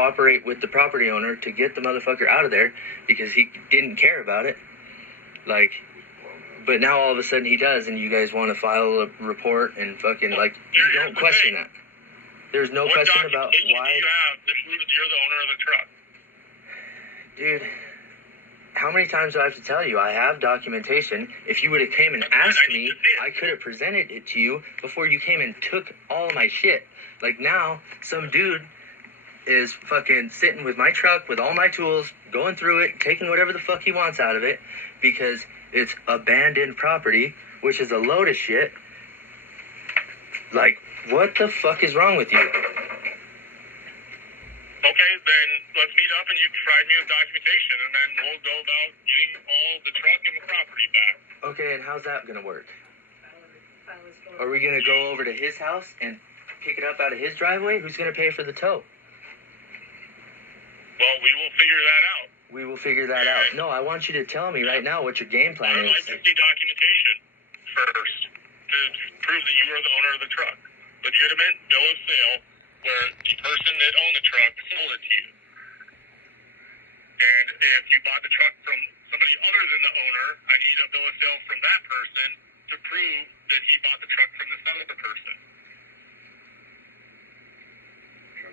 cooperate with the property owner to get the motherfucker out of there because he didn't care about it. Like, but now all of a sudden he does, and you guys want to file a report and fucking, like, you don't question that. There's no question about why. You have that proves you're the owner of the truck. Dude, how many times do I have to tell you? I have documentation. If you would have came and asked me, I could have presented it to you before you came and took all of my shit. Like, now, some dude is fucking sitting with my truck with all my tools, going through it, taking whatever the fuck he wants out of it because it's abandoned property, which is a load of shit. Like, what the fuck is wrong with you? Okay, then let's meet up and you provide me with documentation, and then we'll go about getting all the truck and the property back. Okay, and how's that gonna work? Are we gonna go over to his house and pick it up out of his driveway? Who's gonna pay for the tow? Well, we will figure that out. We will figure that out. No, I want you to tell me right now what your game plan is. I'd like to see documentation first to prove that you are the owner of the truck. Legitimate bill of sale where the person that owned the truck sold it to you. And if you bought the truck from somebody other than the owner, I need a bill of sale from that person to prove that he bought the truck from this other person.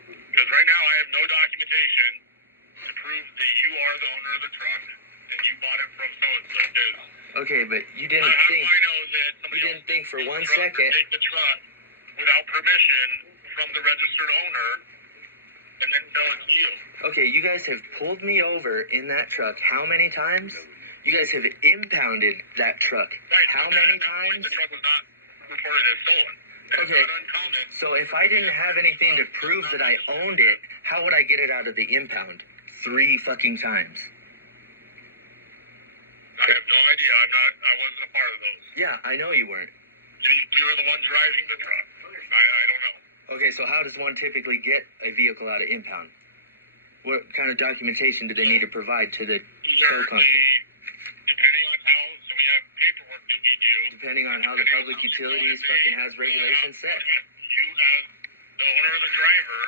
Because right now I have no documentation to prove that you are the owner of the truck and you bought it from so-and-so. Okay, but you didn't how think. do I know that somebody you didn't think for 1 second take the truck without permission from the registered owner and then sell it to you? Okay, you guys have pulled me over in that truck how many times? You guys have impounded that truck how many times? The truck was not reported as stolen. That's Okay, not uncommon. so if I didn't have anything to prove that I owned it, how would I get it out of the impound 3 fucking times? I have no idea. I wasn't a part of those. Yeah, I know you weren't. You were the one driving the truck. I don't know. Okay, so how does one typically get a vehicle out of impound? What kind of documentation do they need to provide to the tow company? Depending on how, so we have paperwork that we do. Depending on how the public utilities fucking has regulations set. You as the owner of the driver,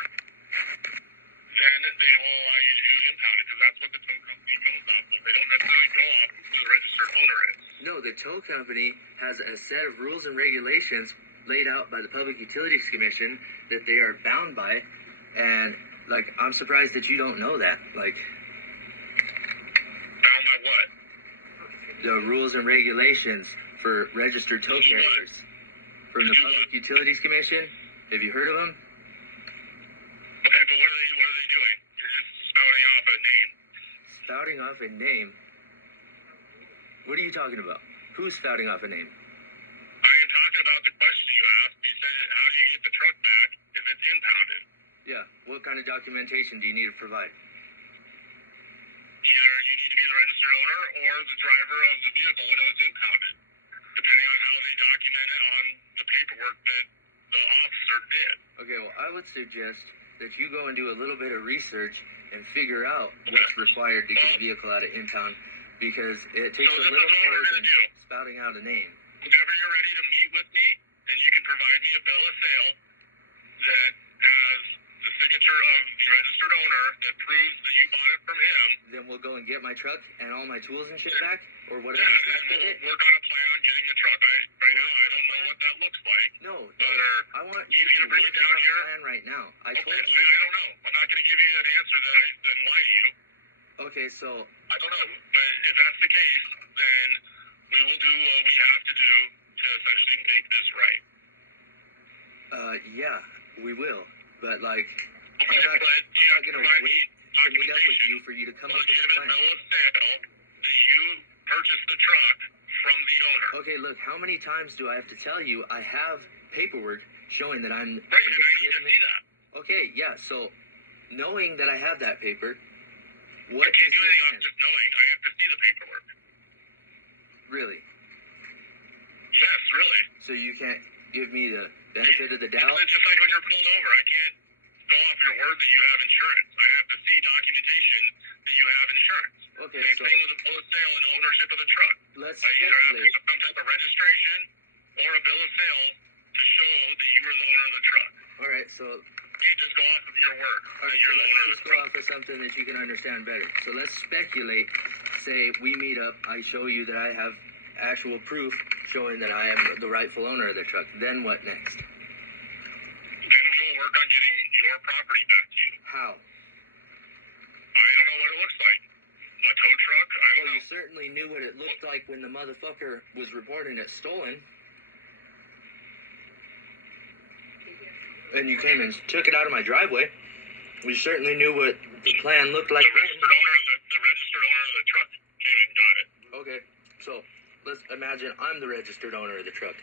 then they will allow you to impound it because that's what the tow company goes off of. They don't necessarily go off of who the registered owner is. No, the tow company has a set of rules and regulations laid out by the Public Utilities Commission that they are bound by, and like, I'm surprised that you don't know that. Like, bound by what? The rules and regulations for registered tow carriers from the Public Utilities Commission. Have you heard of them? Okay, but what are they doing? You're just spouting off a name. Spouting off a name? What are you talking about? Who's spouting off a name? I am talking about the question you asked. You said, how do you get the truck back if it's impounded? Yeah, what kind of documentation do you need to provide? Either you need to be the registered owner or the driver of the vehicle when it was impounded, depending on how they document it on the paperwork that the officer did. Okay, well, I would suggest that you go and do a little bit of research and figure out what's required to get a vehicle out of impound, because it takes a little more than spouting out a name. Whenever you're ready to meet with me, and you can provide me a bill of sale that has the signature of the registered owner that proves that you bought it from him, then we'll go and get my truck and all my tools and shit back, or whatever's left of it. Work on a plan on getting the truck. Right now, I don't know what that looks like. No, I want you to to bring work it down on here. a plan right now. I told you. I don't know. I'm not going to give you an answer that I didn't lie to you. Okay, so I don't know, but if that's the case, then we will do what we have to do to essentially make this right. Yeah, we will. But, like, Okay, I'm not going to wait to meet up with you for you to come up with a plan. Bill of sale that you purchased the truck from the owner. Okay, look, how many times do I have to tell you I have paperwork showing that I'm right, and I need to see that. Okay, yeah, so knowing that I have that paper, what I can't is do your anything plan? on just knowing. I have to see the paperwork. Really? Yes, really. So you can't give me the benefit of the doubt? It's just like when you're pulled over. I can't go off your word that you have insurance. I have to see documentation that you have insurance. Okay, Same so thing with a bill of sale and ownership of the truck. let's I either have to speculate. have some type of registration or a bill of sale to show that you were the owner of the truck. All right, so can't just go off of your word. All right, You're so the owner of let's the just go off of something that you can understand better. So let's speculate. Say we meet up. I show you that I have actual proof showing that I am the rightful owner of the truck. Then what next? Then we will work on getting your property back to you. How? I don't know what it looks like. A tow truck? I don't Well, know. you certainly knew what it looked like when the motherfucker was reporting it stolen. And you came and took it out of my driveway. You certainly knew what the plan looked like The registered owner of the truck came and got it. then. Okay, so let's imagine I'm the registered owner of the truck.